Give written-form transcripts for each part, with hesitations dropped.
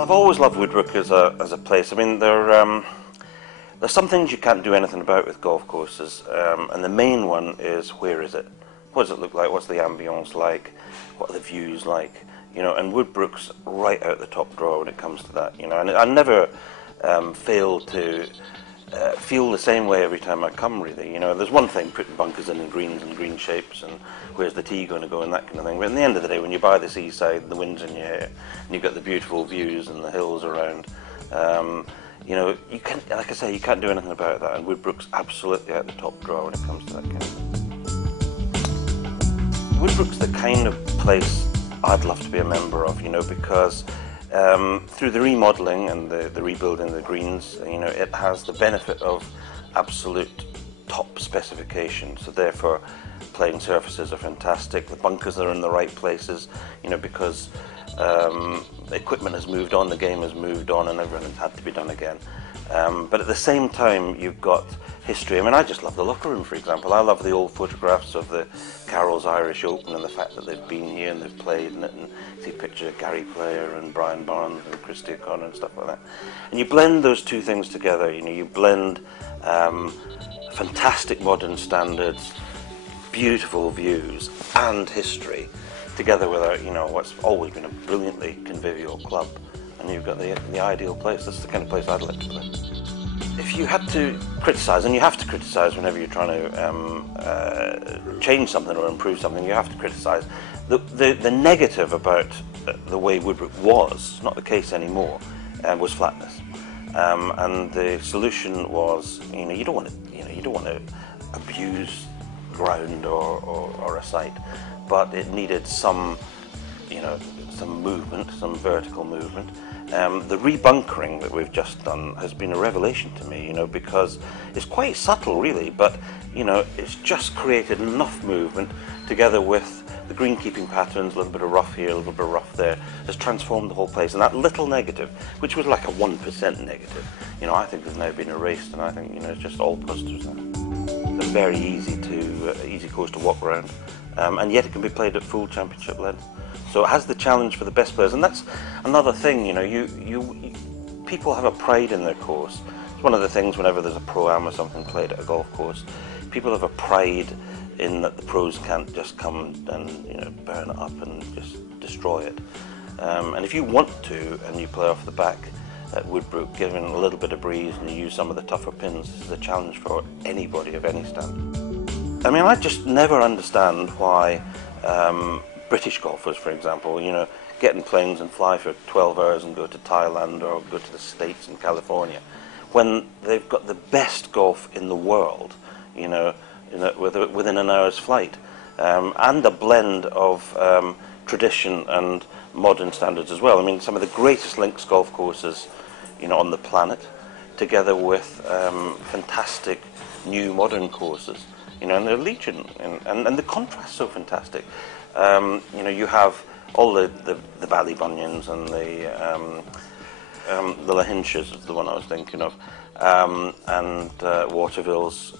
I've always loved Woodbrook as a place. I mean, there's some things you can't do anything about with golf courses, and the main one is, where is it? What does it look like? What's the ambience like? What are the views like? You know, and Woodbrook's right out the top drawer when it comes to that. You know, and I never fail to feel the same way every time I come, really. You know, there's one thing putting bunkers in greens and green shapes and where's the tee going to go and that kind of thing. But at the end of the day, when you buy the seaside, the wind's in your hair, and you've got the beautiful views and the hills around, you know, you can, like I say, you can't do anything about that. And Woodbrook's absolutely at the top drawer when it comes to that kind of thing. Woodbrook's the kind of place I'd love to be a member of, you know, because through the remodelling and the rebuilding of the greens, you know, it has the benefit of absolute top specification. So therefore, playing surfaces are fantastic. The bunkers are in the right places, you know, because the equipment has moved on, the game has moved on, and everything has had to be done again. But at the same time, you've got history. I mean, I just love the locker room, for example. I love the old photographs of the Carroll's Irish Open and the fact that they've been here and they've played in it, and see pictures of Gary Player and Brian Barnes and Christy O'Connor and stuff like that. And you blend those two things together. You know, you blend fantastic modern standards, beautiful views, and history together with a, you know, what's always been a brilliantly convivial club, and you've got the ideal place. That's the kind of place I'd like to play. If you had to criticise, and you have to criticise whenever you're trying to change something or improve something, you have to criticise. The negative about the way Woodbrook was, not the case anymore, was flatness. And the solution was, you know, you don't want to abuse ground or a site, but it needed some, you know, some movement, some vertical movement. The rebunkering that we've just done has been a revelation to me, you know, because it's quite subtle really, but, you know, it's just created enough movement together with the greenkeeping patterns, a little bit of rough here, a little bit of rough there, has transformed the whole place. And that little negative, which was like a 1% negative, you know, I think has now been erased, and I think, you know, it's just all positives now. It's a very easy course to walk around, and yet it can be played at full championship length. So it has the challenge for the best players, and that's another thing. You know, people have a pride in their course. It's one of the things whenever there's a pro-am or something played at a golf course. People have a pride in that the pros can't just come and, you know, burn it up and just destroy it. And if you want to, and you play off the back at Woodbrook, given a little bit of breeze, and you use some of the tougher pins, this is a challenge for anybody of any standard. I mean, I just never understand why British golfers, for example, you know, get in planes and fly for 12 hours and go to Thailand or go to the States and California, when they've got the best golf in the world, you know, within an hour's flight, and a blend of tradition and modern standards as well. I mean, some of the greatest links golf courses, you know, on the planet, together with fantastic new modern courses, you know, and they're legion, and the contrast's so fantastic. You know, you have all the Ballybunions and the Lahinches is the one I was thinking of, and Watervilles,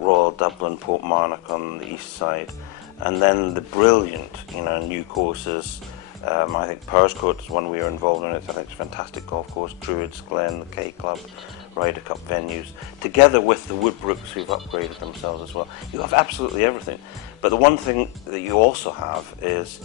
Royal Dublin, Portmarnock on the east side, and then the brilliant, you know, new courses. I think Powerscourt is one we were involved in. I think it's a fantastic golf course. Druids Glen, the K Club, Ryder Cup venues, together with the Woodbrooks who've upgraded themselves as well. You have absolutely everything. But the one thing that you also have is,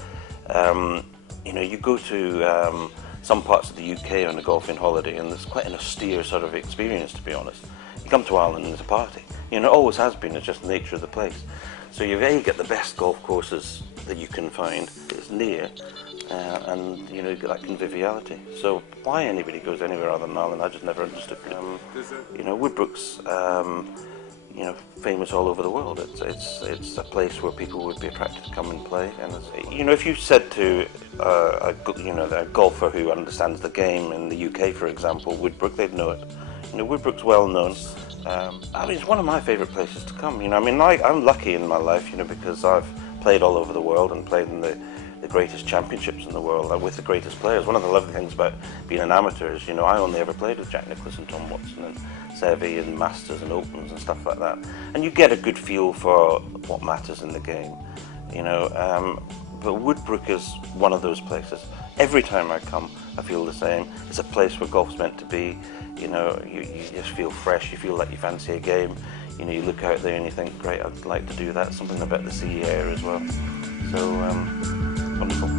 you know, you go to some parts of the UK on a golfing holiday, and it's quite an austere sort of experience, to be honest. You come to Ireland and there's a party. You know, it always has been. It's just the nature of the place. So you get the best golf courses that you can find. It's near. And, you know, you get that conviviality. So why anybody goes anywhere other than Ireland, I just never understood. You know, Woodbrook's, you know, famous all over the world. It's a place where people would be attracted to come and play. And it's, you know, if you said to a golfer who understands the game in the UK, for example, Woodbrook, they'd know it. You know, Woodbrook's well known. I mean, it's one of my favourite places to come. You know, I mean, I'm lucky in my life, you know, because I've played all over the world and played in the greatest championships in the world with the greatest players. One of the lovely things about being an amateur is, you know, I only ever played with Jack Nicklaus and Tom Watson and Seve and Masters and Opens and stuff like that. And you get a good feel for what matters in the game, you know. But Woodbrook is one of those places. Every time I come, I feel the same. It's a place where golf's meant to be. You know, you just feel fresh. You feel like you fancy a game. You know, you look out there and you think, great, I'd like to do that. Something about the sea air as well. So, wonderful.